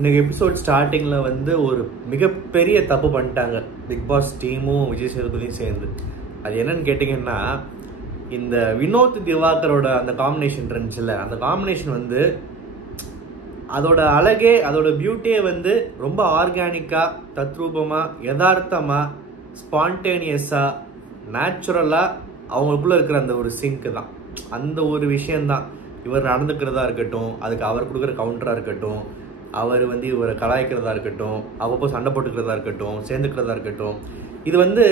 இன்னைக்கு எபிசோட் ஸ்டார்டிங்கில் வந்து ஒரு மிகப்பெரிய தப்பு பண்ணிட்டாங்க பிக் பாஸ் டீமும் விஜய் சேதுபதியும் சேர்ந்து. அது என்னன்னு கேட்டிங்கன்னா, இந்த வினோத் திவாகரோட அந்த காம்பினேஷன் இருந்துச்சுல்ல, அந்த காம்பினேஷன் வந்து அதோட அழகே அதோட பியூட்டியே வந்து ரொம்ப ஆர்கானிக்காக, தத்ரூபமாக, யதார்த்தமாக, ஸ்பான்டேனியஸாக, நேச்சுரலாக அவங்களுக்குள்ளே இருக்கிற அந்த ஒரு சிங்க்கு தான். அந்த ஒரு விஷயந்தான் இவர் நடந்துக்கிறதா இருக்கட்டும், அதுக்கு அவர் கொடுக்குற கவுண்டராக இருக்கட்டும், அவர் வந்து இவரை கலாய்க்கிறதா இருக்கட்டும், அவ்வப்போ சண்டை போட்டுக்கிறதா இருக்கட்டும், சேர்ந்துக்கிறதா இருக்கட்டும், இது வந்து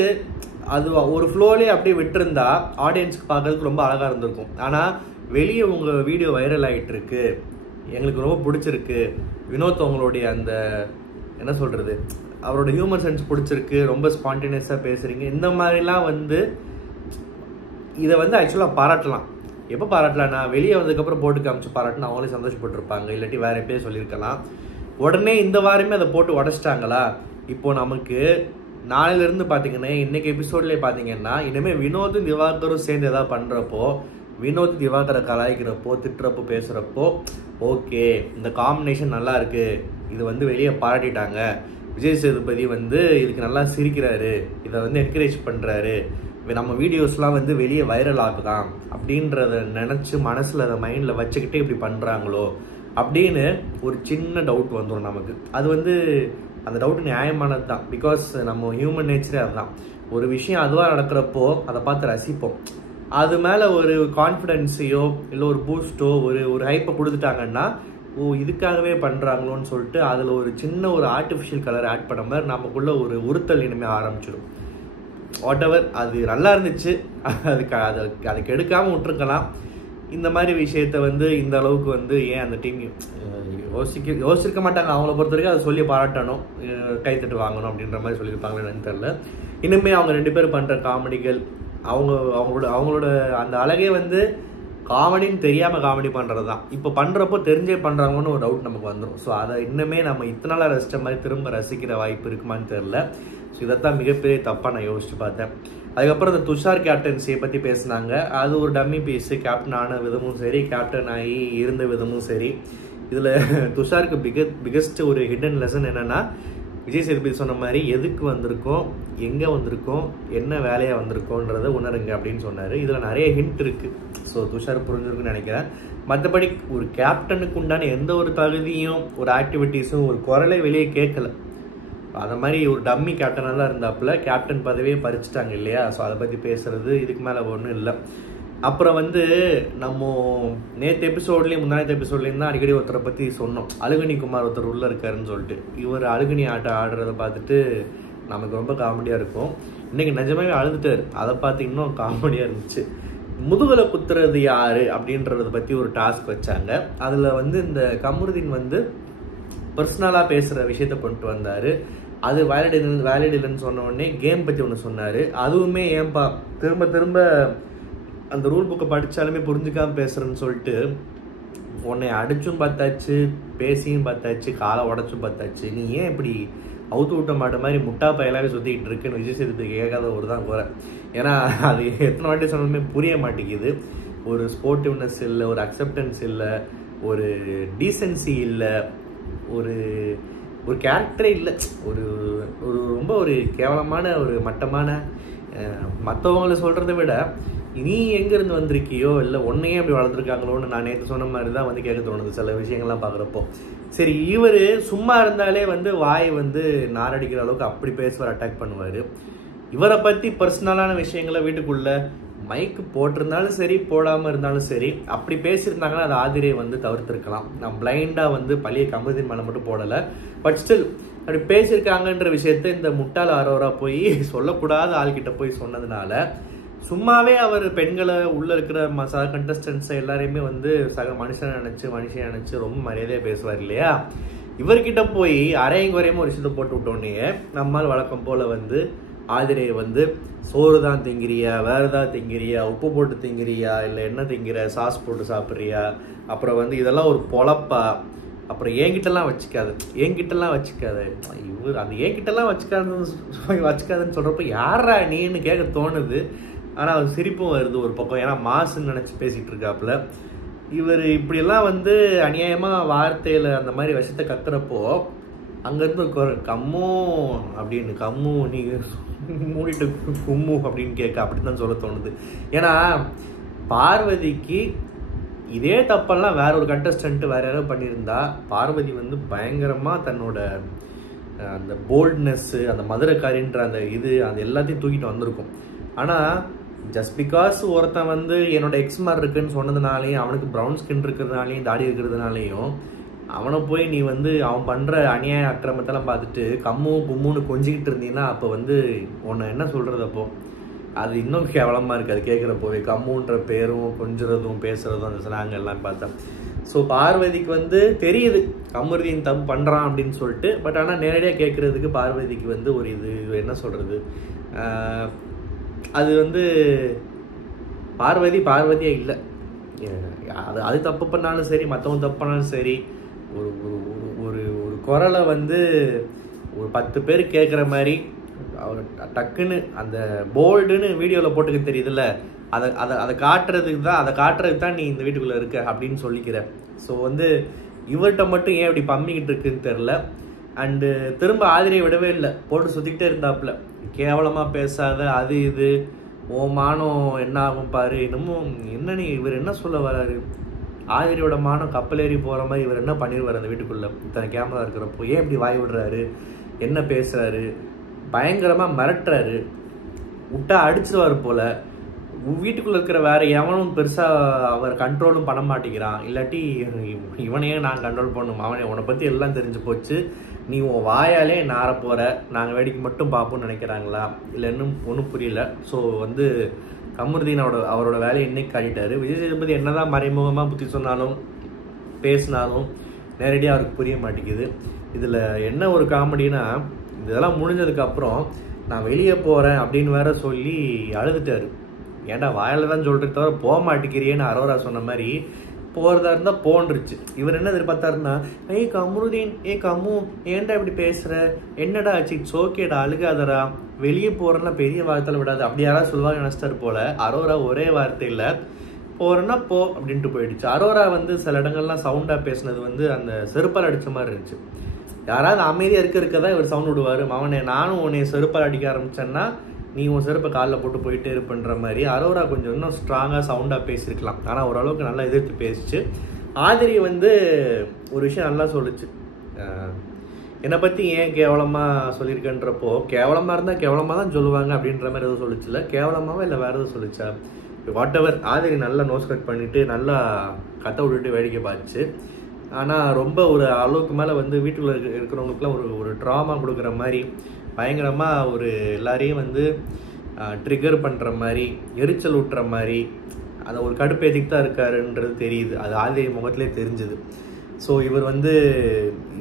அது ஒரு ஃப்ளோலே அப்படியே விட்டுருந்தா ஆடியன்ஸ்க்கு பார்க்கறதுக்கு ரொம்ப அழகாக இருந்திருக்கும். ஆனால் வெளியே உங்கள் வீடியோ வைரல் ஆகிட்டு இருக்கு, எங்களுக்கு ரொம்ப பிடிச்சிருக்கு, வினோத் அவங்களுடைய அந்த என்ன சொல்கிறது, அவரோட ஹியூமர் சென்ஸ் பிடிச்சிருக்கு, ரொம்ப ஸ்பான்டேனியஸாக பேசுகிறீங்க, இந்த மாதிரிலாம் வந்து இதை வந்து ஆக்சுவலாக பாராட்டலாம். எப்போ பாராட்டலாம்னா, வெளியே வந்ததுக்கப்புறம் போட்டு காமிச்சு பாராட்டுன்னு அவங்களே சந்தோஷப்பட்டிருப்பாங்க, இல்லாட்டி வேற எப்பயே சொல்லியிருக்கலாம். உடனே இந்த வாரமே அதை போட்டு உடச்சிட்டாங்களா. இப்போ நமக்கு நாளையிலேருந்து பார்த்தீங்கன்னா, இன்னைக்கு எபிசோட்லேயே பார்த்தீங்கன்னா, இனிமேல் வினோதும் திவாகரும் சேர்ந்து எதாவது பண்ணுறப்போ, வினோத் திவாகரை கலாய்க்கிறப்போ, திட்டுறப்போ, பேசுகிறப்போ, ஓகே இந்த காம்பினேஷன் நல்லா இருக்கு, இது வந்து வெளியே பாராட்டிட்டாங்க, விஜய் சேதுபதி வந்து இதுக்கு நல்லா சிரிக்கிறாரு, இதை வந்து என்கரேஜ் பண்ணுறாரு, நம்ம வீடியோஸ்லாம் வந்து வெளியே வைரல் ஆகுதான் அப்படின்றத நினச்சி மனசில் அதை மைண்டில் வச்சுக்கிட்டே இப்படி பண்ணுறாங்களோ அப்படின்னு ஒரு சின்ன டவுட் வந்துடும் நமக்கு. அது வந்து அந்த டவுட் நியாயமானது தான். பிகாஸ் நம்ம ஹியூமன் நேச்சரே அதுதான். ஒரு விஷயம் அதுவாக நடக்கிறப்போ அதை பார்த்து ரசிப்போம். அது மேலே ஒரு கான்ஃபிடென்ஸையோ இல்லை ஒரு பூஸ்ட்டோ ஒரு ஹைப்பை கொடுத்துட்டாங்கன்னா, ஓ இதுக்காகவே பண்ணுறாங்களோன்னு சொல்லிட்டு அதில் ஒரு சின்ன ஒரு ஆர்டிஃபிஷியல் கலர் ஆட் பண்ண மாதிரி நமக்குள்ளே ஒரு உறுத்தல் இனிமேல் ஆரம்பிச்சிடும். வாட் எவர், அது நல்லா இருந்துச்சு, அதுக்கு எடுக்காமல் விட்டுருக்கலாம். இந்த மாதிரி விஷயத்த வந்து இந்த அளவுக்கு வந்து ஏன் அந்த டீம் யோசிச்சிருக்க மாட்டாங்க. அவங்கள பொறுத்த வரைக்கும் அதை சொல்லி பாராட்டணும், கைத்தட்டு வாங்கணும் அப்படின்ற மாதிரி சொல்லியிருப்பாங்களே என்னன்னு தெரியல. இனிமேல் அவங்க ரெண்டு பேரும் பண்ணுற காமெடிகள், அவங்களோட அந்த அழகே வந்து காமெடின்னு தெரியாமல் காமெடி பண்ணுறது தான். இப்போ பண்ணுறப்போ தெரிஞ்சே பண்ணுறாங்கன்னு ஒரு டவுட் நமக்கு வந்துடும். ஸோ அதை இன்னுமே நம்ம இத்தனை நாளாக ரசித்த மாதிரி திரும்ப ரசிக்கிற வாய்ப்பு இருக்குமான்னு தெரில. ஸோ இதைத்தான் மிகப்பெரிய தப்பாக நான் யோசிச்சு பார்த்தேன். அதுக்கப்புறம் இந்த துஷார் கேப்டன்சியை பற்றி பேசினாங்க. அது ஒரு டம்மி பீஸு, கேப்டன் ஆன விதமும் சரி, கேப்டன் ஆகி இருந்த விதமும் சரி. இதில் துஷாருக்கு பிகெஸ்ட் ஒரு ஹிடன் லெசன் என்னென்னா, விஜய் சேதுபதி சொன்ன மாதிரி எதுக்கு வந்திருக்கோம், எங்கே வந்திருக்கோம், என்ன வேலையாக வந்திருக்கோன்றதை உணருங்க அப்படின்னு சொன்னார். இதில் நிறைய ஹிண்ட் இருக்குது. ஸோ துஷார் புரிஞ்சிருக்குன்னு நினைக்கிறேன். மற்றபடி ஒரு கேப்டனுக்கு உண்டான எந்த ஒரு தகுதியும் ஒரு ஆக்டிவிட்டீஸும் ஒரு குரலை வெளியே கேட்கல. அதை மாதிரி ஒரு டம்மி கேப்டனாக தான் இருந்தாப்புல, கேப்டன் பதவியே பறிச்சுட்டாங்க இல்லையா. ஸோ அதை பற்றி பேசுறது இதுக்கு மேலே ஒன்றும் இல்லை. அப்புறம் வந்து நம்ம நேற்று எபிசோட்லேயும் முன்னாடி எபிசோட்லேயும் தான் அடிக்கடி ஒருத்தரை பற்றி சொன்னோம், அழுகனி குமார் ஒருத்தர் உள்ளே இருக்காருன்னு சொல்லிட்டு. இவர் அழுகனி ஆட்டம் ஆடுறதை பார்த்துட்டு நமக்கு ரொம்ப காமெடியாக இருக்கும். இன்றைக்கி நிஜமாவே அழுதுட்டார், அதை பார்த்து இன்னும் காமெடியாக இருந்துச்சு. முதுகலை குத்துறது யார் அப்படின்றத பற்றி ஒரு டாஸ்க் வச்சாங்க. அதில் வந்து இந்த கமருதீன் வந்து பர்சனலாக பேசுகிற விஷயத்த கொண்டு வந்தார். அது வேலிட் இல்லைன்னு சொன்ன உடனே கேம் பற்றி ஒன்று சொன்னார். அதுவுமே ஏன்பா திரும்ப திரும்ப அந்த ரூல் புக்கை படித்தாலுமே புரிஞ்சுக்காமல் பேசுகிறேன்னு சொல்லிட்டு, உன்னை அடிச்சும் பார்த்தாச்சு, பேசியும் பார்த்தாச்சு, காலை உடச்சும் பார்த்தாச்சு, நீ ஏன் இப்படி அவுத்து விட்ட மாட்ட மாதிரி முட்டா பயலாவே சுற்றிக்கிட்டு இருக்குன்னு விஜய் சேதுபதி கேட்காத ஒரு தான் குறை. ஏன்னா அது எத்தனை வாட்டி சொன்னாலுமே புரிய மாட்டேங்குது. ஒரு ஸ்போர்ட்டிவ்னஸ் இல்லை, ஒரு அக்செப்டன்ஸ் இல்லை, ஒரு டீசென்சி இல்லை, ஒரு கேரக்டரே இல்லை, ஒரு ரொம்ப ஒரு கேவலமான ஒரு மட்டமான, மற்றவங்களை சொல்கிறத விட நீ எங்கேருந்து வந்திருக்கியோ இல்லை உன்னையே அப்படி வளர்த்துருக்காங்களோன்னு நான் நேற்று சொன்ன மாதிரி தான் வந்து கேட்க தோணுது சில விஷயங்கள்லாம் பார்க்குறப்போ. சரி, இவர் சும்மா இருந்தாலே வந்து வாய் வந்து நாரடிக்கிற அளவுக்கு அப்படி பேசுவார், அட்டாக் பண்ணுவார். இவரை பற்றி பர்சனலான விஷயங்களை வீட்டுக்குள்ளே மைக்கு போட்டிருந்தாலும் சரி, போடாமல் இருந்தாலும் சரி, அப்படி பேசியிருந்தாங்கன்னா அது ஆதிரியை வந்து தவிர்த்துருக்கலாம். நான் பிளைண்டாக வந்து பழைய கமருதீன் மேலே மட்டும் போடலை. பட் ஸ்டில் அப்படி பேசியிருக்காங்கன்ற விஷயத்த இந்த முட்டாள் ஆரோரா போய் சொல்லக்கூடாத ஆள்கிட்ட போய் சொன்னதுனால, சும்மாவே அவர் பெண்களை உள்ளே இருக்கிற சக கண்டஸ்டன்ஸை எல்லாரையுமே வந்து சக மனுஷனை நினச்சி ரொம்ப மரியாதையாக பேசுவார் இல்லையா. இவர்கிட்ட போய் அரையும் குறையுமே ஒரு விஷயத்தை போட்டு விட்டோன்னே நம்மால் வழக்கம் போல் வந்து ஆதிரையை வந்து சோறு தான் திங்கிறியா, வேறு ஏதாவது திங்கிறியா, உப்பு போட்டு திங்கிறியா, இல்லை என்ன திங்கிற, சாஸ் போட்டு சாப்பிட்றியா, அப்புறம் வந்து இதெல்லாம் ஒரு பொழப்பா, அப்புறம் என்கிட்டலாம் வச்சுக்காது இவர் அந்த என்கிட்டலாம் வச்சுக்காதுன்னு சொல்கிறப்ப யாரா நீன்னு கேட்க தோணுது. ஆனால் அது சிரிப்பும் வருது ஒரு பக்கம், ஏன்னா மாசுன்னு நினச்சி பேசிகிட்டு இருக்காப்புல. இவர் இப்படியெல்லாம் வந்து அநியாயமாக வார்த்தையில் அந்த மாதிரி விஷத்தை கத்துறப்போ அங்கேருந்து கம்மு அப்படின்னு, கம்மு நீங்கள் மூடிட்டு கும்மு அப்படின்னு கேட்க அப்படின்னு தான் சொல்ல தோணுது. ஏன்னா பார்வதிக்கு இதே தப்பெல்லாம் வேற ஒரு கண்டஸ்டன்ட்டு வேற யாராவது பண்ணியிருந்தா பார்வதி வந்து பயங்கரமாக தன்னோட அந்த போல்ட்னஸ்ஸு, அந்த மதுரைக்காரின்ற அந்த அது எல்லாத்தையும் தூக்கிட்டு வந்திருக்கும். ஆனால் ஜஸ்ட் பிகாஸ் ஒருத்தன் வந்து என்னோட எக்ஸ்மார் இருக்குன்னு சொன்னதுனாலையும், அவனுக்கு ப்ரௌன் ஸ்கின் இருக்கிறதுனாலையும், தாடி இருக்கிறதுனாலையும் அவனை போய் நீ வந்து அவன் பண்ணுற அநியாய அக்கிரமத்தெல்லாம் பார்த்துட்டு கம்மு கும்முன்னு கொஞ்சிக்கிட்டு இருந்தீங்கன்னா அப்போ வந்து உன்னை என்ன சொல்கிறது? அப்போ அது இன்னும் கேவலமாக இருக்குது. அது கேட்குறப்போவே கம்முன்ற பேரும் கொஞ்சுறதும் பேசுகிறதும் அந்த ஸ்லாங் எல்லாம் பார்த்தா. ஸோ பார்வதிக்கு வந்து தெரியுது கமருதீன் தப்பு பண்ணுறான் அப்படின்னு சொல்லிட்டு. பட் ஆனால் நேரடியாக கேட்குறதுக்கு பார்வதிக்கு வந்து ஒரு என்ன சொல்கிறது, அது வந்து பார்வதியே இல்லை. அது தப்பு பண்ணாலும் சரி, மற்றவங்க தப்பு பண்ணாலும் சரி, ஒரு ஒரு ஒரு குரலை வந்து ஒரு 10 பேர் கேட்குற மாதிரி அவர் டக்குன்னு அந்த போல்டுன்னு வீடியோவில் போட்டுக்க தெரியுதுல்ல, அதை காட்டுறதுக்கு தான் நீ இந்த வீட்டுக்குள்ளே இருக்க அப்படின்னு சொல்லிக்கிற. ஸோ வந்து இவர்கிட்ட மட்டும் ஏன் இப்படி பம்மிக்கிட்டு இருக்குன்னு தெரில. அண்டு திரும்ப ஆதிரியை விடவே இல்லை, போட்டு சுற்றிக்கிட்டே இருந்தாப்புல. கேவலமாக பேசாத, அது இது மானம் என்ன ஆகும் பாரு, இன்னமும் என்ன நீ இவர் என்ன சொல்ல வராரு? ஆதிரியோட மானம் கப்பலேறி போகிற மாதிரி இவர் என்ன பண்ணிடுவார் அந்த வீட்டுக்குள்ளே இத்தனை கேமரா இருக்கிறப்போ? ஏன் இப்படி வாய் விடுறாரு? என்ன பேசுகிறாரு? பயங்கரமாக மிரட்டுறாரு, விட்டா அடிச்சிருவார் போல். வீட்டுக்குள்ளே இருக்கிற வேறு எவனும் பெருசாக அவர் கண்ட்ரோலும் பண்ண மாட்டேங்கிறான். இல்லாட்டி இவனையே நான் கண்ட்ரோல் பண்ணணும், அவனை உன்னை பற்றி எல்லாம் தெரிஞ்சு போச்சு, நீ உன் வாயாலே நார போகிற, நாங்கள் வேடிக்கை மட்டும் பார்ப்போம்னு நினைக்கிறாங்களா இல்லை இன்னும் ஒன்றும் புரியல. ஸோ வந்து கமருதீன் அவரோட வேலையை இன்னைக்கு காட்டிட்டாரு. விஜய் சேதுபதி என்னதான் மறைமுகமாக புத்தி சொன்னாலும் பேசினாலும் நேரடியாக அவருக்கு புரிய மாட்டேங்குது. இதில் என்ன ஒரு காமெடினா, இதெல்லாம் முடிஞ்சதுக்கப்புறம் நான் வெளியே போகிறேன் அப்படின்னு வேற சொல்லி அழுதுட்டாரு. ஏன்டா வாயில தான் சொல்கிறது தவிர போக மாட்டேங்கிறியேன்னு அரோரா சொன்ன மாதிரி போகிறதா இருந்தால் போன்றுச்சு. இவர் என்ன எதிர்பார்த்தாருன்னா, கமருதீன் கம்மு ஏன்டா இப்படி பேசுகிற, என்னடா ஆச்சு, இட்ஸ் ஓகேடா, அழுகாதரா, வெளியே போகிறேன்னா பெரிய வார்த்தையில் விடாது அப்படி யாராவது சொல்லுவாங்க நினச்சிட்டாரு போல். அரோரா ஒரே வார்த்தையில் போகிறேன்னா போ அப்படின்ட்டு போயிடுச்சு. அரோரா வந்து சில இடங்கள்லாம் சவுண்டாக பேசினது வந்து அந்த செருப்பால் அடித்த மாதிரி இருந்துச்சு. யாராவது அமைதியாக இருக்கதான் இவர் சவுண்ட் விடுவார். அவனை நானும் உன்னை செருப்பால் அடிக்க ஆரம்பிச்சேன்னா நீ உன் செருப்பை காலில் போட்டு போயிட்டே இருப்புன்ற மாதிரி அரோரா கொஞ்சம் இன்னும் ஸ்ட்ராங்காக சவுண்டாக பேசியிருக்கலாம். ஆனால் ஓரளவுக்கு நல்லா எதிர்த்து பேசிச்சு. ஆதிரி வந்து ஒரு விஷயம் நல்லா சொல்லிச்சு, என்னை பற்றி ஏன் கேவலமாக சொல்லியிருக்கேன்றப்போ, கேவலமாக இருந்தால் கேவலமாக தான் சொல்லுவாங்க அப்படின்ற மாதிரி எதுவும் சொல்லிச்சுல, கேவலமாகவே இல்லை வேறு எதுவும் சொல்லிச்சா, வாட் எவர். ஆதிரி நல்லா நோஸ் கட் பண்ணிவிட்டு நல்லா கத்தை விட்டுட்டு வேடிக்கை பார்த்துச்சு. ஆனால் ரொம்ப ஒரு அளவுக்கு மேலே வந்து வீட்டுக்குள்ளே இருக்கிறவங்களுக்குலாம் ஒரு ட்ராமா கொடுக்குற மாதிரி பயங்கரமாக ஒரு எல்லாரையும் வந்து ட்ரிகர் பண்ணுற மாதிரி, எரிச்சல் ஊட்டுற மாதிரி, அதை ஒரு கடுப்பேத்திக்கு தான் இருக்காருன்றது தெரியுது. அது ஆதிரி முகத்திலே தெரிஞ்சுது. ஸோ இவர் வந்து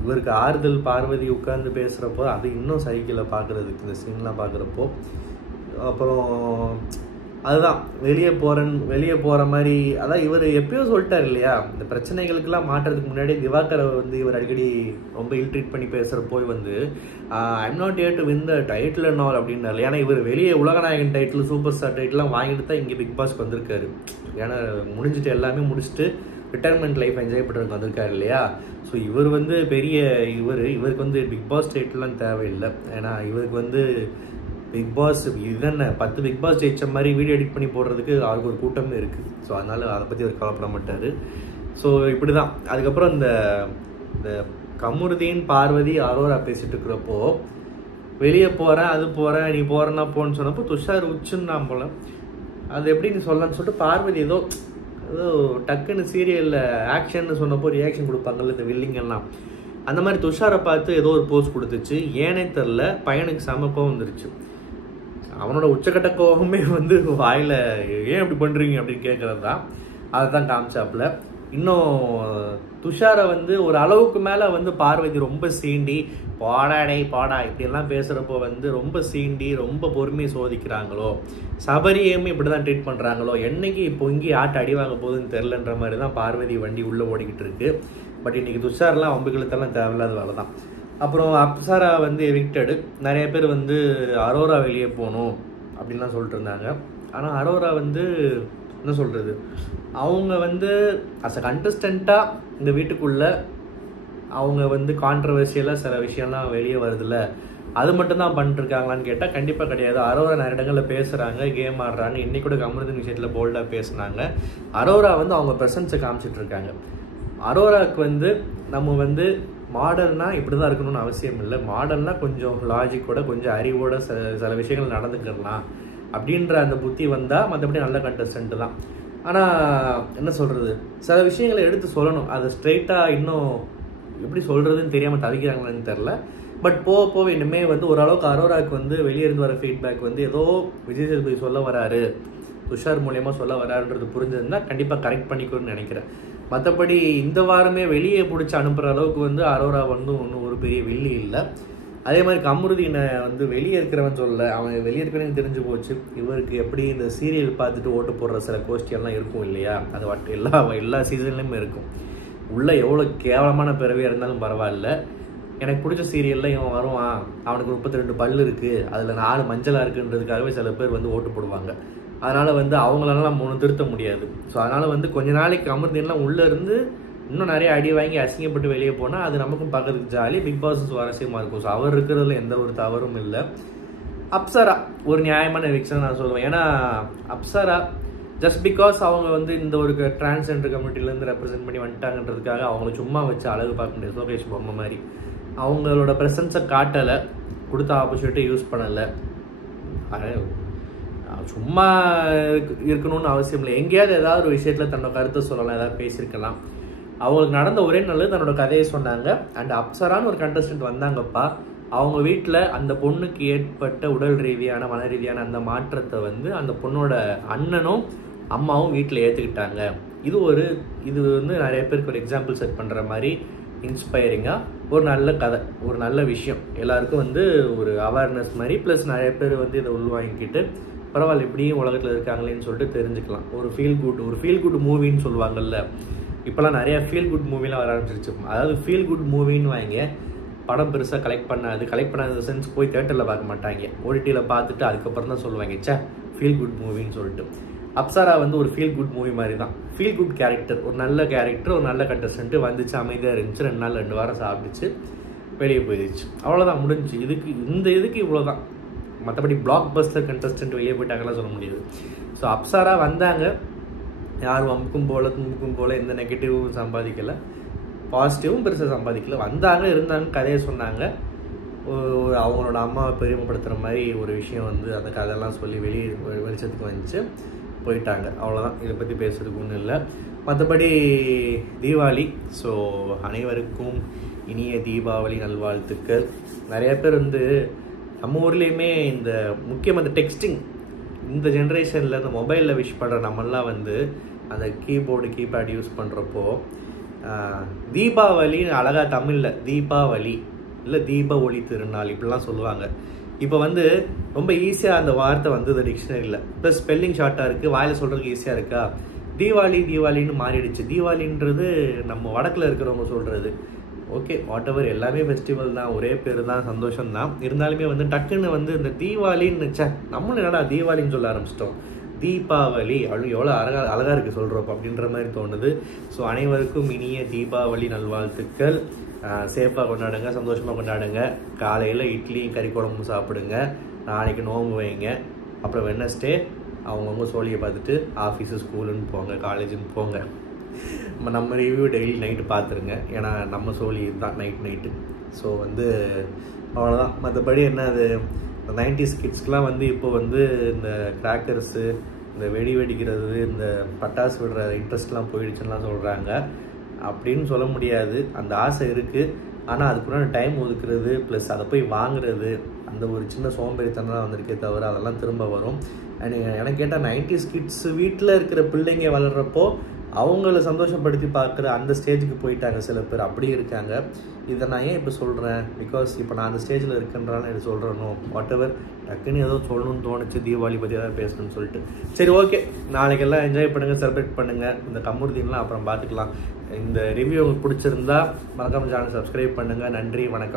இவருக்கு ஆறுதல் பார்வதி உட்கார்ந்து பேசுகிறப்போ அது இன்னும் சைக்கிளை பார்க்குறதுக்கு இந்த சீன்லாம் பார்க்குறப்போ. அப்புறம் அதுதான் வெளியே போகிற மாதிரி, அதான் இவர் எப்பயோ சொல்லிட்டார் இல்லையா, இந்த பிரச்சனைகளுக்கெல்லாம் மாட்டுறதுக்கு முன்னாடி திவாகரை வந்து இவர் அடிக்கடி ரொம்ப இல்ட்ரீட் பண்ணி பேசுகிறப்போ வந்து I'm not air to win the title and all அப்படின்னாரு. ஏன்னா இவர் வெளியே உலகநாயகன் டைட்டில், சூப்பர் ஸ்டார் டைட்டிலாம் வாங்கிட்டு தான் இங்கே பிக் பாஸ்க்கு வந்திருக்காரு. ஏன்னா முடிஞ்சுட்டு எல்லாமே முடிச்சுட்டு ரிட்டைர்மெண்ட் லைஃப் என்ஜாய் பண்ணுறதுக்கு வந்திருக்காரு இல்லையா. ஸோ இவர் வந்து பெரிய இவருக்கு வந்து பிக் பாஸ் டைட்டில்லாம் தேவையில்லை. ஏன்னா இவருக்கு வந்து பிக் பாஸ் இதுதானே 10 பிக் பாஸ் ஜெயிச்ச மாதிரி வீடியோ எடிட் பண்ணி போடுறதுக்கு அவருக்கு ஒரு கூட்டமே இருக்குது. ஸோ அதனால் அதை பற்றி அவர் கவலைப்பட மாட்டார். ஸோ இப்படி தான். அதுக்கப்புறம் இந்த கமருதீன் பார்வதி அரோரா பேசிகிட்டு இருக்கிறப்போ வெளியே போகிறேன், அது போகிறேன், நீ போகிறேன்னா போன்னு சொன்னப்போ துஷார் உச்சுன்னா போல, அது எப்படி நீ சொல்லலான்னு சொல்லிட்டு பார்வதி ஏதோ டக்குன்னு சீரியலில் ஆக்ஷன்னு சொன்னப்போ ரியாக்ஷன் கொடுப்பாங்கல்ல இந்த வில்லிங்கெல்லாம், அந்த மாதிரி துஷாரை பார்த்து ஏதோ ஒரு போஸ்ட் கொடுத்துச்சு. ஏனே தெரில, பையனுக்கு செம கோவம் வந்துருச்சு. அவனோட உச்சக்கட்ட கோவமே வந்து வாயில் ஏன் இப்படி பண்ணுறீங்க அப்படின்னு கேட்குறது தான். அதை தான் காமிச்சாப்புல. இன்னும் துஷாரை வந்து ஒரு அளவுக்கு மேலே வந்து பார்வதி ரொம்ப சீண்டி பாடா இப்படியெல்லாம் பேசுகிறப்போ வந்து ரொம்ப சீண்டி ரொம்ப பொறுமையை சோதிக்கிறாங்களோ, சபரியும் இப்படி தான் ட்ரீட் பண்ணுறாங்களோ, என்னைக்கு இப்போ இங்கே ஆட்டை அடி வாங்க போகுதுன்னு தெரிலன்ற மாதிரி தான் பார்வதி வண்டி உள்ளே ஓடிக்கிட்டு இருக்கு. பட் இன்றைக்கி துஷார்லாம் வம்புகளுக்கெல்லாம் தேவையில்லாத வேலை தான். அப்புறம் அப்சரா வந்து எவிக்டடு, நிறைய பேர் வந்து அரோரா வெளியே போகணும் அப்படின்லாம் சொல்லிட்டு இருந்தாங்க. ஆனால் அரோரா வந்து என்ன சொல்கிறது, அவங்க வந்து அஸ் அ கண்டஸ்டண்ட்டாக இந்த வீட்டுக்குள்ளே அவங்க வந்து கான்ட்ரவர்சியலாக சில விஷயம்லாம் வெளியே வருதுல்ல, அது மட்டும்தான் பண்ணிட்டுருக்காங்களான்னு கேட்டால் கண்டிப்பாக கிடையாது. அரோரா நிறைய இடங்களில் பேசுகிறாங்க, கேம் ஆடுறாங்க. இன்றைக்கி கூட கமருதீன் விஷயத்தில் போல்டாக பேசுனாங்க. அரோரா வந்து அவங்க ப்ரெசன்ஸை காமிச்சிட்ருக்காங்க. அரோராவுக்கு வந்து நம்ம வந்து மாடல்னால் இப்படி தான் இருக்கணும்னு அவசியம் இல்லை, மாடல்னால் கொஞ்சம் லாஜிக்கோட கொஞ்சம் அறிவோட சில விஷயங்கள் நடந்துக்கலாம் அப்படின்ற அந்த புத்தி வந்தால் மற்றபடி நல்ல கண்டஸ்டன்ட்டு தான். ஆனால் என்ன சொல்கிறது, சில விஷயங்களை எடுத்து சொல்லணும். அதை ஸ்ட்ரெயிட்டாக இன்னும் எப்படி சொல்கிறதுன்னு தெரியாமல் தவிக்கிறாங்களான்னு தெரில. பட் போக போக இனிமேல் வந்து ஓரளவுக்கு அரோராவுக்கு வந்து வெளியே இருந்து வர ஃபீட்பேக் வந்து ஏதோ விஜய் சேதுபதி சொல்ல வராரு, துஷார் மூலியமாக சொல்ல வராருன்றது புரிஞ்சதுன்னா கண்டிப்பாக கரெக்ட் பண்ணிக்கணும்னு நினைக்கிறேன். மற்றபடி இந்த வாரமே வெளியே பிடிச்சி அனுப்புகிற அளவுக்கு வந்து அரோரா வந்து ஒன்றும் ஒரு பெரிய வெள்ளி இல்லை. அதே மாதிரி கமருதீனை வந்து வெளியே இருக்கிறவன் சொல்ல, அவன் வெளியே இருக்கிறவன் தெரிஞ்சு போச்சு. இவருக்கு எப்படி இந்த சீரியல் பார்த்துட்டு ஓட்டு போடுற சில கோஷ்டியெல்லாம் இருக்கும் இல்லையா, அது எல்லா சீசன்லையுமே இருக்கும். உள்ளே எவ்வளோ கேவலமான பிறவியாக இருந்தாலும் பரவாயில்ல, எனக்கு பிடிச்ச சீரியலில் இவன் வருவான், அவனுக்கு 32 பல் இருக்குது, அதில் 4 மஞ்சளாக இருக்குன்றதுக்காகவே சில பேர் வந்து ஓட்டு போடுவாங்க. அதனால் வந்து அவங்களெல்லாம் நம்ம ஒன்றும் திருத்த முடியாது. ஸோ அதனால் வந்து கொஞ்ச நாளைக்கு கமருதீன்லாம் உள்ளே இருந்து இன்னும் நிறைய அடி வாங்கி அசிங்கப்பட்டு வெளியே போனால் அது நமக்கும் பார்க்கறதுக்கு ஜாலி, பிக் பாஸ் சுவாரஸ்யமாக இருக்கும். ஸோ அவர் இருக்கிறதுல எந்த ஒரு தவறும் இல்லை. அப்சரா ஒரு நியாயமான எவிக்ஷன் நான் சொல்லுவேன். ஏன்னா அப்சரா ஜஸ்ட் பிகாஸ் அவங்க வந்து இந்த ஒரு டிரான்ஸ்ஜெண்டர் கம்யூனிட்டிலேருந்து ரெப்ரசென்ட் பண்ணி வந்துட்டாங்கன்றதுக்காக அவங்கள சும்மா வச்சு அழகு பார்க்க முடியாது. லோகேஷ் பொம்மை மாதிரி அவங்களோட ப்ரெசன்ஸை காட்டலை, கொடுத்த ஆப்பர்ச்சுனிட்டி யூஸ் பண்ணலை. சும்மா இருக்கணும்னு அவசியம் இல்லை, எங்கேயாவது ஏதாவது ஒரு விஷயத்தில் தன்னோட கருத்தை சொல்லலாம், ஏதாவது பேசியிருக்கலாம். அவங்களுக்கு நடந்த ஒரே நல்லது தன்னோட கதையை சொன்னாங்க. அண்ட் அப்சரான்னு ஒரு கண்டஸ்டன்ட் வந்தாங்கப்பா, அவங்க வீட்டில் அந்த பொண்ணுக்கு ஏற்பட்ட உடல் ரீதியான மன ரீதியான அந்த மாற்றத்தை வந்து அந்த பொண்ணோட அண்ணனும் அம்மாவும் வீட்டில் ஏற்றுக்கிட்டாங்க. இது வந்து நிறைய பேருக்கு ஒரு எக்ஸாம்பிள் செட் பண்ணுற மாதிரி இன்ஸ்பைரிங்காக ஒரு நல்ல கதை, ஒரு நல்ல விஷயம், எல்லாருக்கும் வந்து ஒரு அவேர்னஸ் மாதிரி. ப்ளஸ் நிறைய பேர் வந்து இதை உள்வாங்கிக்கிட்டு பரவாயில்ல இப்படியும் உலகத்தில் இருக்காங்களேன்னு சொல்லிட்டு தெரிஞ்சுக்கலாம். ஒரு ஃபீல் குட் மூவின்னு சொல்லுவாங்கல்ல, இப்போலாம் நிறையா ஃபீல் குட் மூவிலாம் வர ஆரம்பிச்சிருச்சு. அதாவது ஃபீல் குட் மூவின்னு வாங்க, படம் பெருசாக கலெக்ட் பண்ணாத சென்ஸ் போய் தேட்டரில் பார்க்க மாட்டாங்க, ஓடிடியில் பார்த்துட்டு அதுக்கப்புறம் தான் சொல்லுவாங்க சே ஃபீல் குட் மூவின்னு சொல்லிட்டு. அப்சரா வந்து ஒரு ஃபீல் குட் மூவி மாதிரி தான், ஃபீல் குட் கேரக்டர், ஒரு நல்ல கேரக்டர், ஒரு நல்ல கண்டஸ்டன்ட்டு வந்துச்சு, அமைதியாக இருந்துச்சு, 2 நாள் 2 வாரம் சாப்பிடுச்சு, வெளியே போயிடுச்சு, அவ்வளோதான் முடிஞ்சு. இதுக்கு இவ்வளோதான். மற்றபடி பிளாக் பஸ்டர் கண்டஸ்டன்ட் வெளியே போயிட்டாங்கலாம் சொல்ல முடியாது. ஸோ அப்சரா வந்தாங்க, யாரும் அமுக்கும் போல் எந்த நெகட்டிவும் சம்பாதிக்கலை, பாசிட்டிவும் பெருசாக சம்பாதிக்கல. வந்தாங்க, இருந்தாங்க, கதையை சொன்னாங்க, அவங்களோட அம்மாவை பெருமைப்படுத்துகிற மாதிரி ஒரு விஷயம் வந்து அந்த கதையெல்லாம் சொல்லி வெளிச்சத்துக்கு வந்துச்சு, போயிட்டாங்க, அவ்வளோதான். இதை பற்றி பேசுறதுக்கு ஒன்றும் இல்லை. மற்றபடி தீபாவளி, ஸோ அனைவருக்கும் இனிய தீபாவளி நல்வாழ்த்துக்கள். நிறைய பேர் வந்து நம்ம ஊர்லேயுமே இந்த முக்கியமாக இந்த டெக்ஸ்டிங், இந்த ஜென்ரேஷனில் இந்த மொபைலில் விஷ் பண்ணுற நம்மளாம் வந்து அந்த கீபேட் யூஸ் பண்ணுறப்போ தீபாவளின்னு அழகாக தமிழில் தீபாவளி இல்லை தீப ஒளி திருநாள் இப்படிலாம் சொல்லுவாங்க. இப்போ வந்து ரொம்ப ஈஸியாக அந்த வார்த்தை வந்தது டிக்ஷனரியில், ப்ளஸ் ஸ்பெல்லிங் ஷார்ட்டாக இருக்குது, வாயில் சொல்கிறதுக்கு ஈஸியாக இருக்கா. தீபாவளின்னு மாறிடுச்சு. தீபாவளின்றது நம்ம வடக்கில் இருக்கிறவங்க சொல்கிறது. ஓகே, வாட் எவர், எல்லாமே ஃபெஸ்டிவல் தான், ஒரே பேர் தான், சந்தோஷம் தான். இருந்தாலுமே வந்து டக்குன்னு வந்து இந்த தீபாவளின்னு நம்மளும் என்னடா தீபாவளின்னு சொல்ல ஆரம்பிச்சிட்டோம், தீபாவளி அப்படின்னு எவ்வளோ அழகாக இருக்குது சொல்கிறப்போ அப்படின்ற மாதிரி தோணுது. ஸோ அனைவருக்கும் இனிய தீபாவளி நல்வாழ்த்துக்கள். சேஃபாக கொண்டாடுங்க, சந்தோஷமாக கொண்டாடுங்க. காலையில் இட்லியும் கறி குழம்பும் சாப்பிடுங்க. நாளைக்கு நோம்பு வைங்க. அப்புறம் வெட்னஸ்டே அவங்கவுங்க சோழியை பார்த்துட்டு ஆஃபீஸு ஸ்கூலுன்னு போங்க, காலேஜுன்னு போங்க. நம்ம ரிவ்யூ டெய்லி நைட்டு பார்த்துருங்க, ஏன்னா நம்ம சோழி தான் நைட்டு. ஸோ வந்து அவ்வளோதான். மற்றபடி என்ன, அது 90s கிட்ஸ்க்கெலாம் வந்து இப்போ வந்து இந்த கிராக்கர்ஸு, இந்த வெடிக்கிறது, இந்த பட்டாசு விடுற இன்ட்ரெஸ்ட்லாம் போயிடுச்சுன்னெலாம் சொல்கிறாங்க. அப்படின்னு சொல்ல முடியாது, அந்த ஆசை இருக்குது. ஆனால் அதுக்குள்ள டைம் ஒதுக்குறது ப்ளஸ் அதை போய் வாங்குறது, அந்த ஒரு சின்ன சோம்பேறித்தனம் தான் வந்திருக்கே தவிர அதெல்லாம் திரும்ப வரும். அண்ட் எனக்கு கேட்டால் 90s கிட்ஸ் வீட்டில் இருக்கிற பிள்ளைங்க வளர்கிறப்போ அவங்கள சந்தோஷப்படுத்தி பார்க்குற அந்த ஸ்டேஜுக்கு போயிட்டாங்க சில பேர், அப்படி இருக்காங்க. இதை நான் ஏன் இப்போ சொல்கிறேன், பிகாஸ் இப்போ நான் அந்த ஸ்டேஜில் இருக்குன்றாலும் இது சொல்கிறேனோ வாட் எவர், டக்குன்னு ஏதோ சொல்லணும்னு தோணுச்சு, தீபாவளி பற்றி ஏதாவது பேசணும்னு சொல்லிட்டு. சரி, ஓகே, நாளைக்கெல்லாம் என்ஜாய் பண்ணுங்கள், செலிப்ரேட் பண்ணுங்கள். இந்த கமருதீன்லாம் அப்புறம் பார்த்துக்கலாம். இந்த ரிவ்யூ உங்களுக்கு பிடிச்சிருந்தா மறக்காம சேனல் சப்ஸ்கிரைப் பண்ணுங்கள். நன்றி, வணக்கம்.